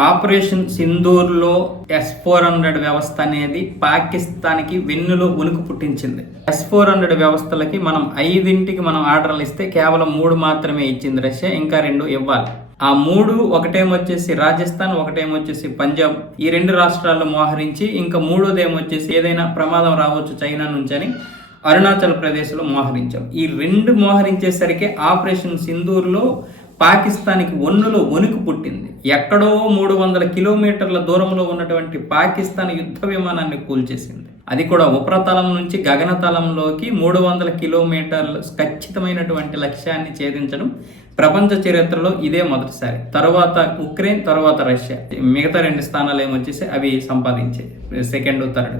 Operation సింధూర్లో S four hundred వ్యవస్థ అనేది పాకిస్తాన్కి వెన్నులో ఉనికి పుట్టించింది. ఎస్ ఫోర్ హండ్రెడ్ వ్యవస్థలకి మనం ఐదింటికి మనం ఆర్డర్లు ఇస్తే కేవలం మూడు మాత్రమే ఇచ్చింది రష్యా ఇంకా రెండు ఇవ్వాలి. ఆ మూడు ఒకటేమొచ్చేసి రాజస్థాన్ ఒకటేమొచ్చేసి పంజాబ్. ఈ రెండు రాష్ట్రాల్లో మోహరించి ఇంకా మూడోదేమొచ్చేసి ఏదైనా ప్రమాదం రావచ్చు చైనా నుంచి అని అరుణాచల్ ప్రదేశ్లో మోహరించాం. ఈ రెండు మోహరించేసరికి ఆపరేషన్ సింధూర్లో పాకిస్తాన్కి ఒన్నులో వణుకు పుట్టింది. ఎక్కడో మూడు వందల కిలోమీటర్ల దూరంలో ఉన్నటువంటి పాకిస్తాన్ యుద్ధ విమానాన్ని కూల్చేసింది. అది కూడా ఉపరతలం నుంచి గగనతలంలోకి మూడు వందల కిలోమీటర్ల ఖచ్చితమైనటువంటి లక్ష్యాన్ని ఛేదించడం ప్రపంచ చరిత్రలో ఇదే మొదటిసారి. తర్వాత ఉక్రెయిన్ తర్వాత రష్యా. మిగతా రెండు స్థానాలు ఏమొచ్చేసి అవి సంపాదించాయి సెకండ్ థర్డ్.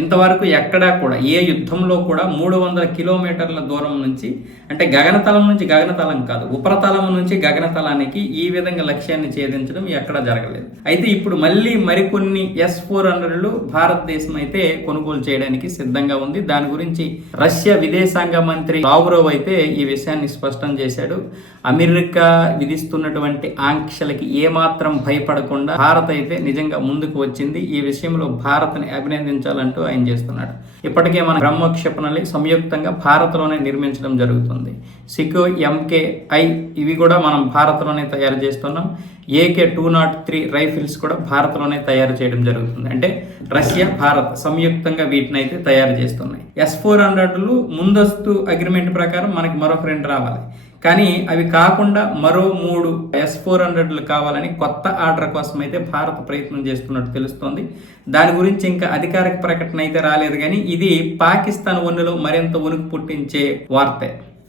ఇంతవరకు ఎక్కడా కూడా ఏ యుద్ధంలో కూడా మూడు వందల కిలోమీటర్ల దూరం నుంచి అంటే గగనతలం నుంచి గగనతలం కాదు ఉపరితలం నుంచి గగనతలానికి ఈ విధంగా లక్ష్యాన్ని ఛేదించడం ఎక్కడా జరగలేదు. అయితే ఇప్పుడు మళ్ళీ మరికొన్ని ఎస్ ఫోర్ హండ్రెడ్లు భారతదేశం అయితే కొనుగోలు చేయడానికి సిద్ధంగా ఉంది. దాని గురించి రష్యా విదేశాంగ మంత్రి లావ్రోవ్ అయితే ఈ విషయాన్ని స్పష్టం చేశాడు. అమెరికా విధిస్తున్నటువంటి ఆంక్షలకి ఏమాత్రం భయపడకుండా భారత్ అయితే నిజంగా ముందుకు వచ్చింది. ఈ విషయంలో భారత్ని అభినందించాలంటూ ఆయన చేస్తున్నాడు. ఇప్పటికే మన బ్రహ్మోక్షేపణలి సంయుక్తంగా భారత్లోనే నిర్మించడం జరుగుతుంది. సికో ఎంకే ఐ ఇవి కూడా మనం భారత్లోనే తయారు చేస్తున్నాం. AK two naught three rifles కూడా భారత్లోనే తయారు చేయడం జరుగుతుంది. అంటే రష్యా భారత్ సంయుక్తంగా వీటిని అయితే తయారు చేస్తున్నాయి. ఎస్ ఫోర్ హండ్రెడ్లు ముందస్తు అగ్రిమెంట్ ప్రకారం మనకి మరొక రెండు రావాలి. కానీ అవి కాకుండా మరో మూడు ఎస్ ఫోర్ హండ్రెడ్లు కావాలని కొత్త ఆర్డర్ కోసం అయితే భారత్ ప్రయత్నం చేస్తున్నట్టు తెలుస్తోంది. దాని గురించి ఇంకా అధికారిక ప్రకటన అయితే రాలేదు కానీ ఇది పాకిస్తాన్ వన్నులో మరింత ఉనికి పుట్టించే వార్తే.